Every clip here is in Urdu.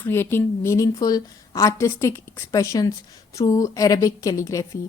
creating meaningful artistic expressions through Arabic calligraphy.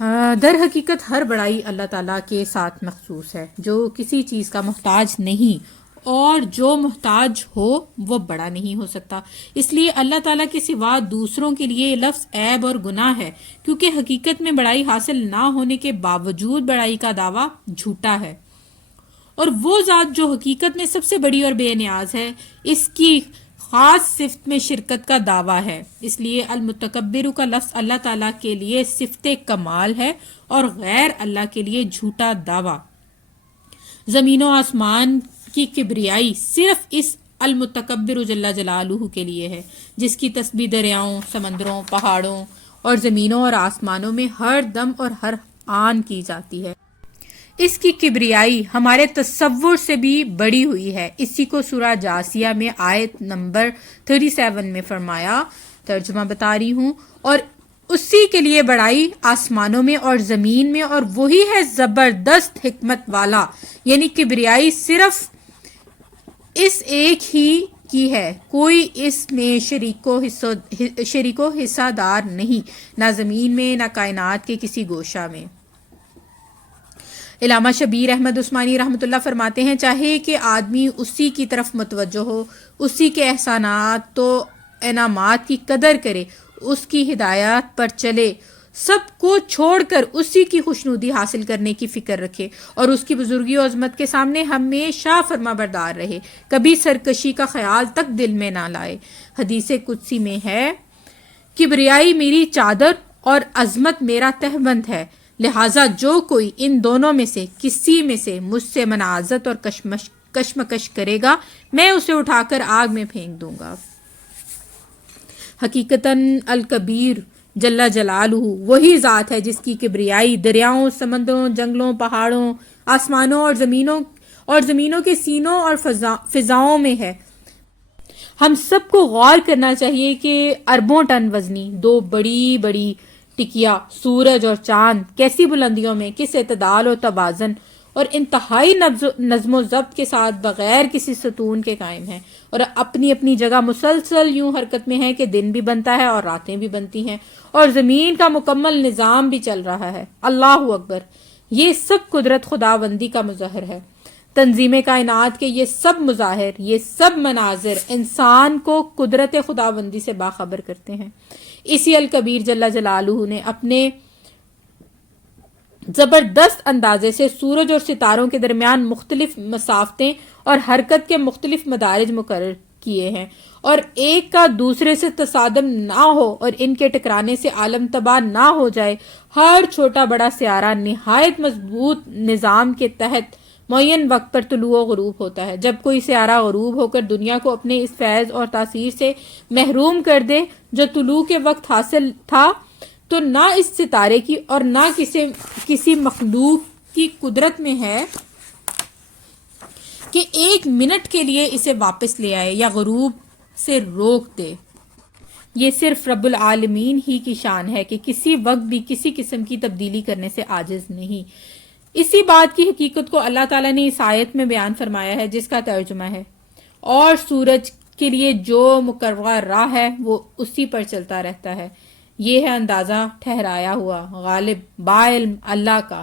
در حقیقت ہر بڑائی اللہ تعالیٰ کے ساتھ مخصوص ہے، جو کسی چیز کا محتاج نہیں، اور جو محتاج ہو وہ بڑا نہیں ہو سکتا۔ اس لیے اللہ تعالیٰ کے سوا دوسروں کے لیے یہ لفظ عیب اور گناہ ہے، کیونکہ حقیقت میں بڑائی حاصل نہ ہونے کے باوجود بڑائی کا دعویٰ جھوٹا ہے۔ اور وہ ذات جو حقیقت میں سب سے بڑی اور بے نیاز ہے، اس کی خاص صفت میں شرکت کا دعویٰ ہے۔ اس لیے المتکبر کا لفظ اللہ تعالیٰ کے لیے صفت کمال ہے اور غیر اللہ کے لیے جھوٹا دعویٰ۔ زمین و آسمان کی کبریائی صرف اس المتکبر جل جلالہ کے لیے ہے، جس کی تسبیح دریاؤں، سمندروں، پہاڑوں اور زمینوں اور آسمانوں میں ہر دم اور ہر آن کی جاتی ہے۔ اس کی کبریائی ہمارے تصور سے بھی بڑی ہوئی ہے۔ اسی کو سورہ جاسیہ میں آیت نمبر 37 میں فرمایا، ترجمہ بتا رہی ہوں، اور اسی کے لیے بڑائی آسمانوں میں اور زمین میں، اور وہی ہے زبردست حکمت والا۔ یعنی کبریائی صرف اس ایک ہی کی ہے، کوئی اس میں شریک و حصہ دار نہیں، نہ زمین میں نہ کائنات کے کسی گوشہ میں۔ علامہ شبیر احمد عثمانی رحمۃ اللہ فرماتے ہیں، چاہے کہ آدمی اسی کی طرف متوجہ ہو، اسی کے احسانات تو انعامات کی قدر کرے، اس کی ہدایات پر چلے، سب کو چھوڑ کر اسی کی خوشنودی حاصل کرنے کی فکر رکھے، اور اس کی بزرگی و عظمت کے سامنے ہمیشہ فرما بردار رہے، کبھی سرکشی کا خیال تک دل میں نہ لائے۔ حدیث قدسی میں ہے، کبریائی میری چادر اور عظمت میرا تہبند ہے، لہٰذا جو کوئی ان دونوں میں سے کسی میں سے مجھ سے منازعت اور کشمکش کرے گا، میں اسے اٹھا کر آگ میں پھینک دوں گا۔ حقیقتاً الکبیر جل جلالہ وہی ذات ہے جس کی کبریائی دریاؤں، سمندروں، جنگلوں، پہاڑوں، آسمانوں اور زمینوں کے سینوں اور فضاؤں میں ہے۔ ہم سب کو غور کرنا چاہیے کہ اربوں ٹن وزنی دو بڑی بڑی ٹکیا سورج اور چاند کیسی بلندیوں میں، کس اعتدال و توازن اور انتہائی نظم و ضبط کے ساتھ بغیر کسی ستون کے قائم ہیں، اور اپنی اپنی جگہ مسلسل یوں حرکت میں ہے کہ دن بھی بنتا ہے اور راتیں بھی بنتی ہیں، اور زمین کا مکمل نظام بھی چل رہا ہے۔ اللہ اکبر! یہ سب قدرت خداوندی کا مظہر ہے۔ تنظیم کائنات کے یہ سب مظاہر، یہ سب مناظر انسان کو قدرت خداوندی سے باخبر کرتے ہیں۔ اسی الکبیر جل جلالہ نے اپنے زبردست اندازے سے سورج اور ستاروں کے درمیان مختلف مسافتیں اور حرکت کے مختلف مدارج مقرر کیے ہیں، اور ایک کا دوسرے سے تصادم نہ ہو اور ان کے ٹکرانے سے عالم تباہ نہ ہو جائے۔ ہر چھوٹا بڑا سیارہ نہایت مضبوط نظام کے تحت معین وقت پر طلوع و غروب ہوتا ہے۔ جب کوئی سیارہ غروب ہو کر دنیا کو اپنے اس فیض اور تاثیر سے محروم کر دے جو طلوع کے وقت حاصل تھا، تو نہ اس ستارے کی اور نہ کسی مخلوق کی قدرت میں ہے کہ ایک منٹ کے لیے اسے واپس لے آئے یا غروب سے روک دے۔ یہ صرف رب العالمین ہی کی شان ہے کہ کسی وقت بھی کسی قسم کی تبدیلی کرنے سے عاجز نہیں۔ اسی بات کی حقیقت کو اللہ تعالیٰ نے اس آیت میں بیان فرمایا ہے، جس کا ترجمہ ہے، اور سورج کے لیے جو مقررہ راہ ہے وہ اسی پر چلتا رہتا ہے۔ یہ ہے اندازہ ٹھہرایا ہوا غالب باعلم اللہ کا،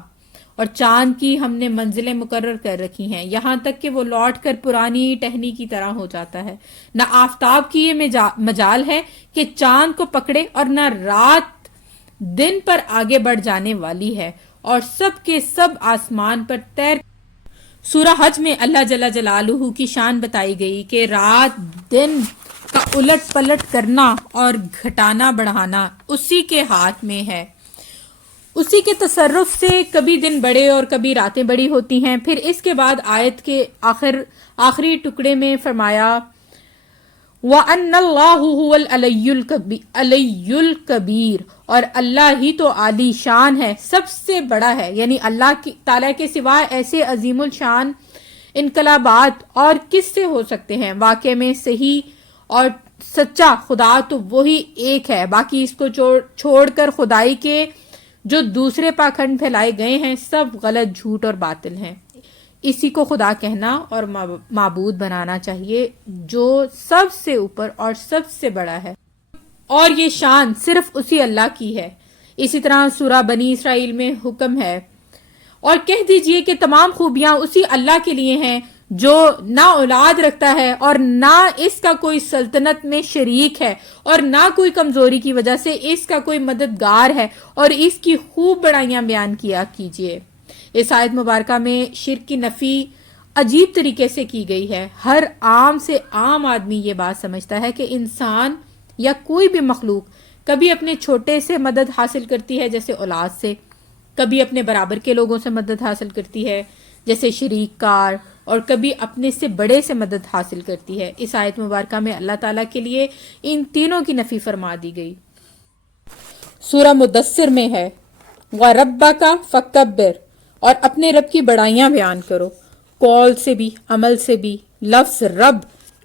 اور چاند کی ہم نے منزلیں مقرر کر رکھی ہیں، یہاں تک کہ وہ لوٹ کر پرانی ٹہنی کی طرح ہو جاتا ہے۔ نہ آفتاب کی یہ مجال ہے کہ چاند کو پکڑے، اور نہ رات دن پر آگے بڑھ جانے والی ہے، اور سب کے سب آسمان پر تیر۔ سورہ حج میں اللہ جل جلالہ کی شان بتائی گئی کہ رات دن کا الٹ پلٹ کرنا اور گھٹانا بڑھانا اسی کے ہاتھ میں ہے۔ اسی کے تصرف سے کبھی دن بڑے اور کبھی راتیں بڑی ہوتی ہیں۔ پھر اس کے بعد آیت کے آخری ٹکڑے میں فرمایا، وَأَنَّ اللَّهُ هُوَ الْعَلِيُّ الْكَبِيرُ، اور اللہ ہی تو عالی شان ہے، سب سے بڑا ہے۔ یعنی اللہ تعالیٰ کے سوا ایسے عظیم الشان انقلابات اور کس سے ہو سکتے ہیں؟ واقع میں صحیح اور سچا خدا تو وہی ایک ہے، باقی اس کو چھوڑ کر خدائی کے جو دوسرے پاکھنڈ پھیلائے گئے ہیں سب غلط، جھوٹ اور باطل ہیں۔ اسی کو خدا کہنا اور معبود بنانا چاہیے، جو سب سے اوپر اور سب سے بڑا ہے، اور یہ شان صرف اسی اللہ کی ہے۔ اسی طرح سورہ بنی اسرائیل میں حکم ہے، اور کہہ دیجئے کہ تمام خوبیاں اسی اللہ کے لیے ہیں جو نہ اولاد رکھتا ہے اور نہ اس کا کوئی سلطنت میں شریک ہے اور نہ کوئی کمزوری کی وجہ سے اس کا کوئی مددگار ہے، اور اس کی خوب بڑائیاں بیان کیا کیجئے۔ اس آیت مبارکہ میں شرک کی نفی عجیب طریقے سے کی گئی ہے۔ ہر عام سے عام آدمی یہ بات سمجھتا ہے کہ انسان یا کوئی بھی مخلوق کبھی اپنے چھوٹے سے مدد حاصل کرتی ہے جیسے اولاد سے، کبھی اپنے برابر کے لوگوں سے مدد حاصل کرتی ہے جیسے شریک کار، اور کبھی اپنے سے بڑے سے مدد حاصل کرتی ہے۔ اس آیت مبارکہ میں اللہ تعالیٰ کے لیے ان تینوں کی نفی فرما دی گئی۔ سورہ مدثر میں ہے وَرَبَّكَ فَكَبِّرْ، اور اپنے رب کی بڑائیاں بیان کرو، قول سے بھی عمل سے بھی۔ لفظ رب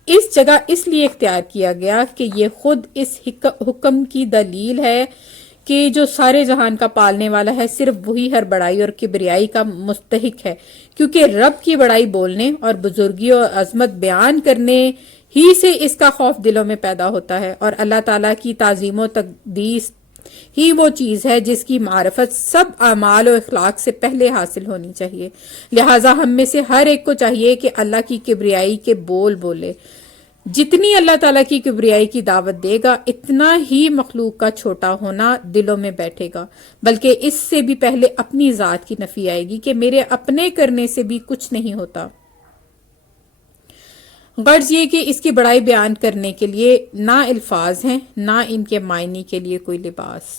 اس جگہ اس لیے اختیار کیا گیا کہ یہ خود اس حکم کی دلیل ہے کہ جو سارے جہان کا پالنے والا ہے صرف وہی ہر بڑائی اور کبریائی کا مستحق ہے، کیونکہ رب کی بڑائی بولنے اور بزرگی اور عظمت بیان کرنے ہی سے اس کا خوف دلوں میں پیدا ہوتا ہے، اور اللہ تعالیٰ کی تعظیم و تقدیس ہی وہ چیز ہے جس کی معرفت سب اعمال و اخلاق سے پہلے حاصل ہونی چاہیے۔ لہٰذا ہم میں سے ہر ایک کو چاہیے کہ اللہ کی کبریائی کے بول بولے۔ جتنی اللہ تعالیٰ کی کبریائی کی دعوت دے گا اتنا ہی مخلوق کا چھوٹا ہونا دلوں میں بیٹھے گا، بلکہ اس سے بھی پہلے اپنی ذات کی نفی آئے گی کہ میرے اپنے کرنے سے بھی کچھ نہیں ہوتا۔ غرض یہ کہ اس کی بڑائی بیان کرنے کے لیے نہ الفاظ ہیں نہ ان کے معنی کے لیے کوئی لباس۔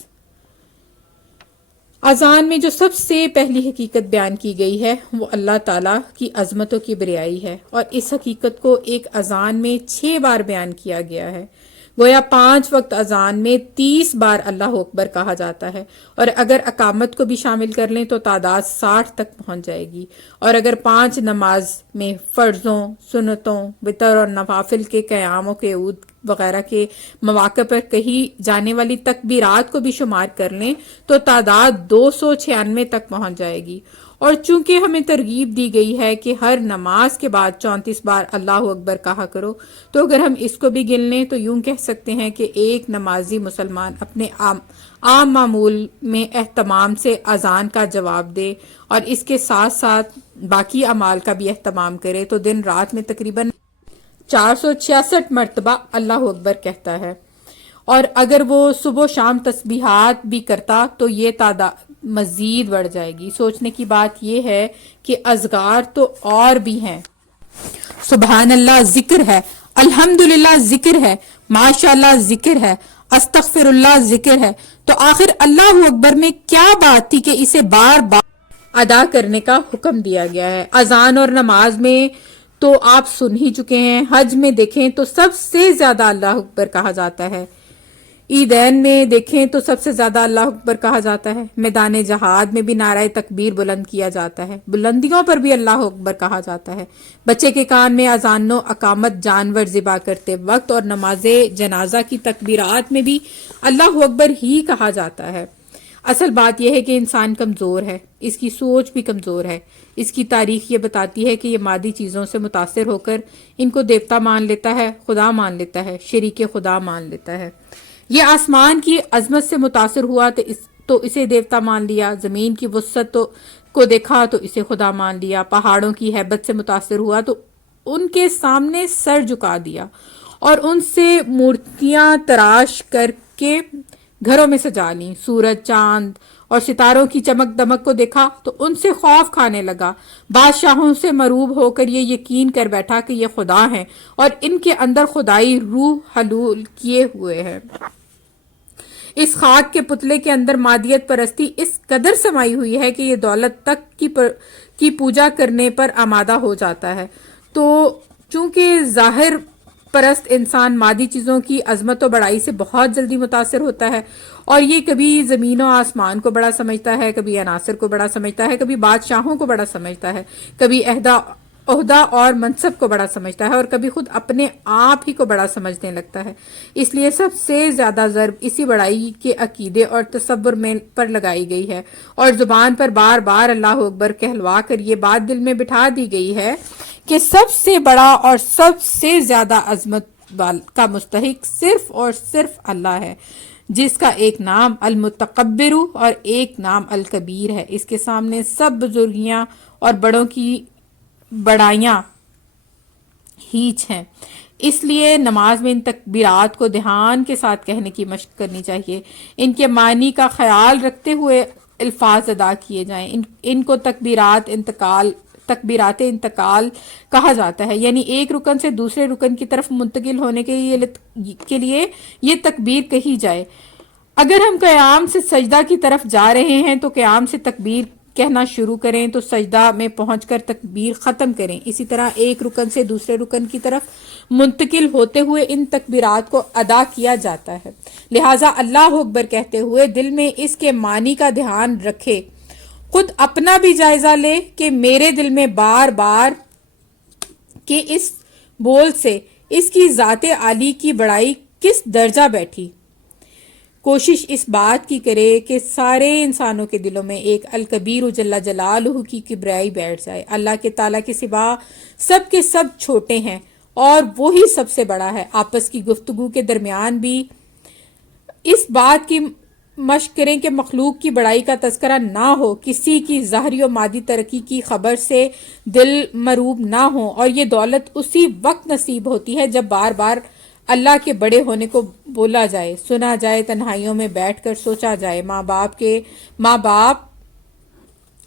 اذان میں جو سب سے پہلی حقیقت بیان کی گئی ہے وہ اللہ تعالیٰ کی عظمت و کبریائی ہے، اور اس حقیقت کو ایک اذان میں 6 بار بیان کیا گیا ہے۔ گویا 5 وقت اذان میں 30 بار اللہ اکبر کہا جاتا ہے، اور اگر اقامت کو بھی شامل کر لیں تو تعداد 60 تک پہنچ جائے گی، اور اگر 5 نماز میں فرضوں، سنتوں، وتر اور نوافل کے قیام و قعود وغیرہ کے مواقع پر کہی جانے والی تکبیرات کو بھی شمار کر لیں تو تعداد 296 تک پہنچ جائے گی۔ اور چونکہ ہمیں ترغیب دی گئی ہے کہ ہر نماز کے بعد 34 بار اللہ اکبر کہا کرو، تو اگر ہم اس کو بھی گن لیں تو یوں کہہ سکتے ہیں کہ ایک نمازی مسلمان اپنے عام معمول میں اہتمام سے اذان کا جواب دے اور اس کے ساتھ ساتھ باقی اعمال کا بھی اہتمام کرے تو دن رات میں تقریباً 466 مرتبہ اللہ اکبر کہتا ہے، اور اگر وہ صبح و شام تسبیحات بھی کرتا تو یہ تعداد مزید بڑھ جائے گی۔ سوچنے کی بات یہ ہے کہ اذکار تو اور بھی ہیں۔ سبحان اللہ ذکر ہے، الحمدللہ ذکر ہے، ماشاءاللہ ذکر ہے، استغفر اللہ ذکر ہے، تو آخر اللہ اکبر میں کیا بات تھی کہ اسے بار بار ادا کرنے کا حکم دیا گیا ہے؟ اذان اور نماز میں تو آپ سن ہی چکے ہیں، حج میں دیکھیں تو سب سے زیادہ اللہ اکبر کہا جاتا ہے، عیدین میں دیکھیں تو سب سے زیادہ اللہ اکبر کہا جاتا ہے، میدان جہاد میں بھی نعرہ تکبیر بلند کیا جاتا ہے، بلندیوں پر بھی اللہ اکبر کہا جاتا ہے، بچے کے کان میں اذان و اقامت، جانور ذبح کرتے وقت اور نماز جنازہ کی تکبیرات میں بھی اللہ اکبر ہی کہا جاتا ہے۔ اصل بات یہ ہے کہ انسان کمزور ہے، اس کی سوچ بھی کمزور ہے۔ اس کی تاریخ یہ بتاتی ہے کہ یہ مادی چیزوں سے متاثر ہو کر ان کو دیوتا مان لیتا ہے، خدا مان لیتا ہے، شریک خدا مان لیتا ہے۔ یہ آسمان کی عظمت سے متاثر ہوا تو اسے دیوتا مان لیا، زمین کی وسعت کو دیکھا تو اسے خدا مان لیا، پہاڑوں کی ہیبت سے متاثر ہوا تو ان کے سامنے سر جھکا دیا، اور ان سے مورتیاں تراش کر کے گھروں میں سجا لیں، سورج، چاند اور ستاروں کی چمک دمک کو دیکھا تو ان سے خوف کھانے لگا، بادشاہوں سے مروب ہو کر یہ یقین کر بیٹھا کہ یہ خدا ہیں اور ان کے اندر خدائی روح حلول کیے ہوئے ہیں۔ اس خاک کے پتلے کے اندر مادیت پرستی اس قدر سمائی ہوئی ہے کہ یہ دولت تک کی پوجا کرنے پر آمادہ ہو جاتا ہے۔ تو چونکہ ظاہر پرست انسان مادی چیزوں کی عظمت و بڑائی سے بہت جلدی متاثر ہوتا ہے، اور یہ کبھی زمین و آسمان کو بڑا سمجھتا ہے، کبھی عناصر کو بڑا سمجھتا ہے، کبھی بادشاہوں کو بڑا سمجھتا ہے، کبھی عہدہ اور منصب کو بڑا سمجھتا ہے، اور کبھی خود اپنے آپ ہی کو بڑا سمجھنے لگتا ہے۔ اس لیے سب سے زیادہ ضرب اسی بڑائی کے عقیدے اور تصور میں پر لگائی گئی ہے، اور زبان پر بار بار اللہ اکبر کہلوا کر یہ بات دل میں بٹھا دی گئی ہے کہ سب سے بڑا اور سب سے زیادہ عظمت کا مستحق صرف اور صرف اللہ ہے، جس کا ایک نام المتکبر اور ایک نام الکبیر ہے. اس کے سامنے سب بزرگیاں اور بڑوں کی بڑائیاں ہیچ ہیں. اس لیے نماز میں ان تکبیرات کو دھیان کے ساتھ کہنے کی مشق کرنی چاہیے. ان کے معنی کا خیال رکھتے ہوئے الفاظ ادا کیے جائیں. ان کو تکبیرات انتقال کہا جاتا ہے، یعنی ایک رکن سے دوسرے رکن کی طرف منتقل ہونے کے لیے یہ تکبیر کہی جائے. اگر ہم قیام سے سجدہ کی طرف جا رہے ہیں تو قیام سے تکبیر کہنا شروع کریں تو سجدہ میں پہنچ کر تکبیر ختم کریں. اسی طرح ایک رکن سے دوسرے رکن کی طرف منتقل ہوتے ہوئے ان تکبیرات کو ادا کیا جاتا ہے. لہٰذا اللہ اکبر کہتے ہوئے دل میں اس کے معنی کا دھیان رکھے. خود اپنا بھی جائزہ لے کہ میرے دل میں بار بار کہ اس بول سے اس کی ذات عالی کی بڑائی کس درجہ بیٹھی. کوشش اس بات کی کرے کہ سارے انسانوں کے دلوں میں ایک الکبیر جل جلالہ کی کبریائی بیٹھ جائے. اللہ کے تعالیٰ کے سوا سب کے سب چھوٹے ہیں اور وہی سب سے بڑا ہے. آپس کی گفتگو کے درمیان بھی اس بات کی مشق کریں کہ مخلوق کی بڑائی کا تذکرہ نہ ہو، کسی کی ظاہری و مادی ترقی کی خبر سے دل مروب نہ ہو. اور یہ دولت اسی وقت نصیب ہوتی ہے جب بار بار اللہ کے بڑے ہونے کو بولا جائے، سنا جائے، تنہائیوں میں بیٹھ کر سوچا جائے. ماں باپ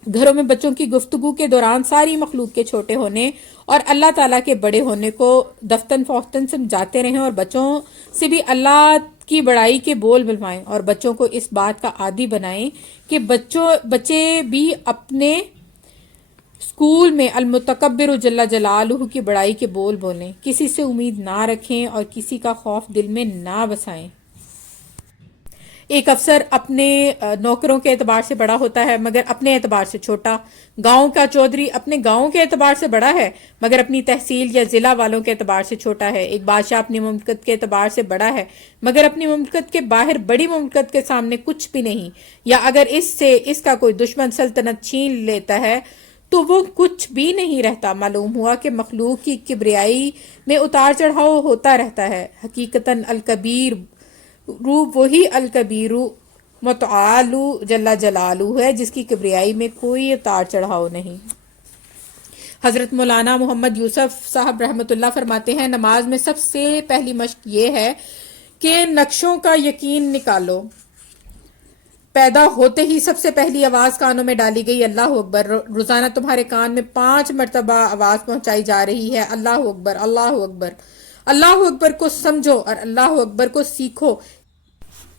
گھروں میں بچوں کی گفتگو کے دوران ساری مخلوق کے چھوٹے ہونے اور اللہ تعالیٰ کے بڑے ہونے کو دفتن فوقتن سمجھاتے رہیں اور بچوں سے بھی اللہ کی بڑائی کے بول بلوائیں اور بچوں کو اس بات کا عادی بنائیں کہ بچے بھی اپنے اسکول میں المتکبر جل جلالہ کی بڑائی کے بول بولیں. کسی سے امید نہ رکھیں اور کسی کا خوف دل میں نہ بسائیں. ایک افسر اپنے نوکروں کے اعتبار سے بڑا ہوتا ہے مگر اپنے اعتبار سے چھوٹا. گاؤں کا چودھری اپنے گاؤں کے اعتبار سے بڑا ہے مگر اپنی تحصیل یا ضلع والوں کے اعتبار سے چھوٹا ہے. ایک بادشاہ اپنی مملکت کے اعتبار سے بڑا ہے مگر اپنی مملکت کے باہر بڑی مملکت کے سامنے کچھ بھی نہیں. یا اگر اس کا کوئی دشمن سلطنت چھین لیتا ہے تو وہ کچھ بھی نہیں رہتا. معلوم ہوا کہ مخلوق کی کبریائی میں اتار چڑھاؤ ہوتا رہتا ہے. حقیقتاً الکبیر وہی الکبیر متعال جل جلالہ ہے جس کی کبریائی میں کوئی اتار چڑھاؤ نہیں. حضرت مولانا محمد یوسف صاحب رحمۃ اللہ فرماتے ہیں نماز میں سب سے پہلی مشق یہ ہے کہ نقشوں کا یقین نکالو. پیدا ہوتے ہی سب سے پہلی آواز کانوں میں ڈالی گئی اللہ اکبر. روزانہ تمہارے کان میں 5 مرتبہ آواز پہنچائی جا رہی ہے اللہ اکبر اللہ اکبر. اللہ اکبر کو سمجھو اور اللہ اکبر کو سیکھو.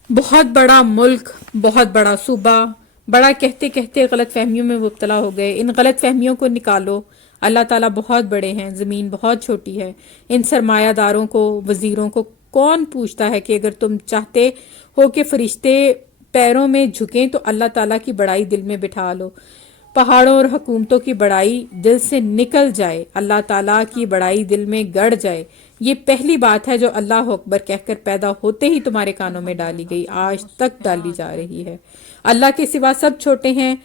بہت بڑا ملک، بہت بڑا صوبہ، بڑا کہتے کہتے غلط فہمیوں میں مبتلا ہو گئے. ان غلط فہمیوں کو نکالو. اللہ تعالیٰ بہت بڑے ہیں، زمین بہت چھوٹی ہے. ان سرمایہ داروں کو، وزیروں کو کون پوچھتا ہے کہ اگر تم چاہتے ہو کہ فرشتے پیروں میں جھکیں تو اللہ تعالیٰ کی بڑائی دل میں بٹھا لو. پہاڑوں اور حکومتوں کی بڑائی دل سے نکل جائے، اللہ تعالیٰ کی بڑائی دل میں گڑ جائے. یہ پہلی بات ہے جو اللہ اکبر کہہ کر پیدا ہوتے ہی تمہارے کانوں میں ڈالی گئی، آج تک ڈالی جا رہی ہے. اللہ کے سوا سب چھوٹے ہیں،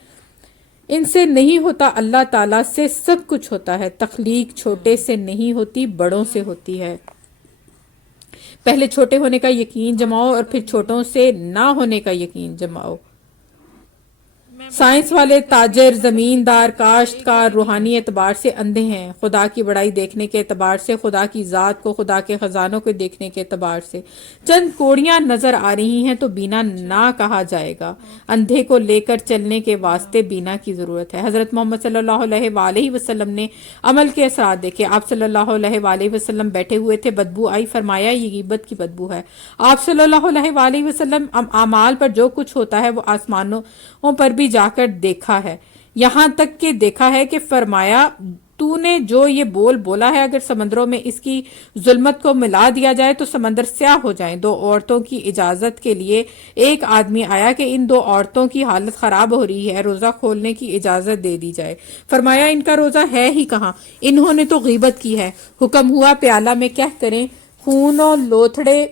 ان سے نہیں ہوتا، اللہ تعالیٰ سے سب کچھ ہوتا ہے. تخلیق چھوٹے سے نہیں ہوتی، بڑوں سے ہوتی ہے. پہلے چھوٹے ہونے کا یقین جماؤ اور پھر چھوٹوں سے نہ ہونے کا یقین جماؤ. سائنس والے تاجر، زمیندار، کاشتکار روحانی اعتبار سے اندھے ہیں. خدا کی بڑائی دیکھنے کے اعتبار سے، خدا کی ذات کو، خدا کے خزانوں کو دیکھنے کے اعتبار سے چند کوڑیاں نظر آ رہی ہیں تو بینا نہ کہا جائے گا. اندھے کو لے کر چلنے کے واسطے بینا کی ضرورت ہے. حضرت محمد صلی اللہ علیہ وآلہ وسلم نے عمل کے اثرات دیکھے. آپ صلی اللہ علیہ وآلہ وسلم بیٹھے ہوئے تھے، بدبو آئی، فرمایا یہ غیبت کی بدبو ہے. آپ صلی اللہ علیہ وآلہ وسلم اعمال پر جو کچھ ہوتا ہے وہ آسمانوں پر بھی جا کر دیکھا ہے، یہاں تک کہ دیکھا ہے کہ فرمایا تو نے جو یہ بول بولا ہے اگر سمندروں میں اس کی ظلمت کو ملا دیا جائے تو سمندر سیاہ ہو جائیں. 2 عورتوں کی اجازت کے لیے ایک آدمی آیا کہ ان 2 عورتوں کی حالت خراب ہو رہی ہے، روزہ کھولنے کی اجازت دے دی جائے. فرمایا ان کا روزہ ہے ہی کہاں، انہوں نے تو غیبت کی ہے. حکم ہوا پیالہ میں کیا کریں، خون و لوتھڑے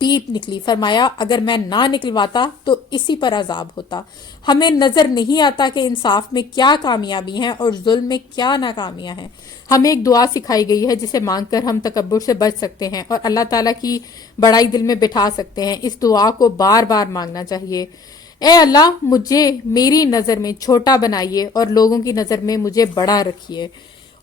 پیپ نکلی. فرمایا اگر میں نہ نکلواتا تو اسی پر عذاب ہوتا. ہمیں نظر نہیں آتا کہ انصاف میں کیا کامیابی ہیں اور ظلم میں کیا ناکامیاں ہیں. ہمیں ایک دعا سکھائی گئی ہے جسے مانگ کر ہم تکبر سے بچ سکتے ہیں اور اللہ تعالیٰ کی بڑائی دل میں بٹھا سکتے ہیں. اس دعا کو بار بار مانگنا چاہیے. اے اللہ مجھے میری نظر میں چھوٹا بنائیے اور لوگوں کی نظر میں مجھے بڑا رکھیے.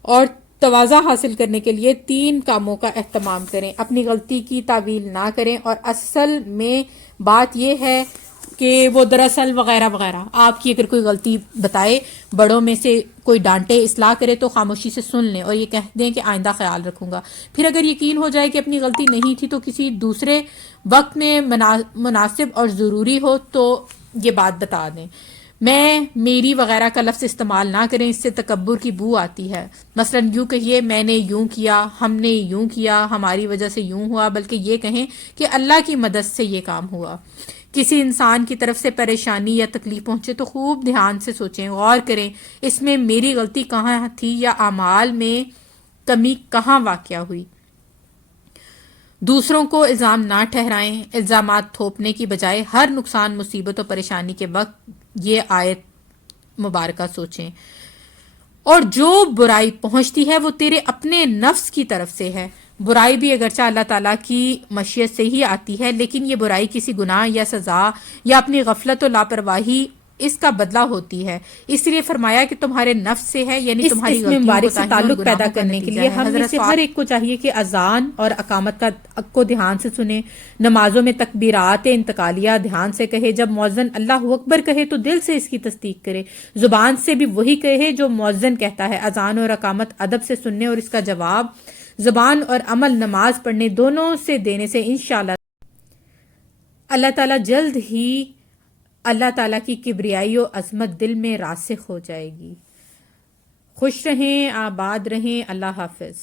اور تواضع حاصل کرنے کے لیے 3 کاموں کا اہتمام کریں. اپنی غلطی کی تعویل نہ کریں، اور اصل میں بات یہ ہے کہ وہ دراصل وغیرہ وغیرہ. آپ کی اگر کوئی غلطی بتائے، بڑوں میں سے کوئی ڈانٹے، اصلاح کرے تو خاموشی سے سن لیں اور یہ کہہ دیں کہ آئندہ خیال رکھوں گا. پھر اگر یقین ہو جائے کہ اپنی غلطی نہیں تھی تو کسی دوسرے وقت میں مناسب اور ضروری ہو تو یہ بات بتا دیں. میں، میری وغیرہ کا لفظ استعمال نہ کریں، اس سے تکبر کی بو آتی ہے. مثلا یوں کہیے میں نے یوں کیا، ہم نے یوں کیا، ہماری وجہ سے یوں ہوا، بلکہ یہ کہیں کہ اللہ کی مدد سے یہ کام ہوا. کسی انسان کی طرف سے پریشانی یا تکلیف پہنچے تو خوب دھیان سے سوچیں، غور کریں اس میں میری غلطی کہاں تھی یا اعمال میں کمی کہاں واقع ہوئی. دوسروں کو الزام نہ ٹھہرائیں. الزامات تھوپنے کی بجائے ہر نقصان، مصیبت اور پریشانی کے وقت یہ آیت مبارکہ سوچیں. اور جو برائی پہنچتی ہے وہ تیرے اپنے نفس کی طرف سے ہے. برائی بھی اگرچہ اللہ تعالیٰ کی مشیت سے ہی آتی ہے، لیکن یہ برائی کسی گناہ یا سزا یا اپنی غفلت و لاپرواہی اس کا بدلہ ہوتی ہے. اس لیے فرمایا کہ تمہارے نفس سے ہے، یعنی تمہاری اس میں مبارک سے کوتاہیوں اور تعلق پیدا گناہوں کا کرنے کے نتیجہ لیے ہے. ہم میں حضرت سے ہر ایک کو چاہیے کہ اذان اور اقامت کو دھیان سے سنیں. نمازوں میں تکبیرات انتقالیہ دھیان سے کہے. جب مؤذن اللہ اکبر کہے تو دل سے اس کی تصدیق کرے. زبان سے بھی وہی کہے جو مؤذن کہتا ہے. اذان اور اقامت ادب سے سننے اور اس کا جواب زبان اور عمل نماز پڑھنے دونوں سے دینے سے انشاءاللہ اللہ تعالیٰ جلد ہی اللہ تعالیٰ کی کبریائی و عظمت دل میں راسخ ہو جائے گی. خوش رہیں، آباد رہیں. اللہ حافظ.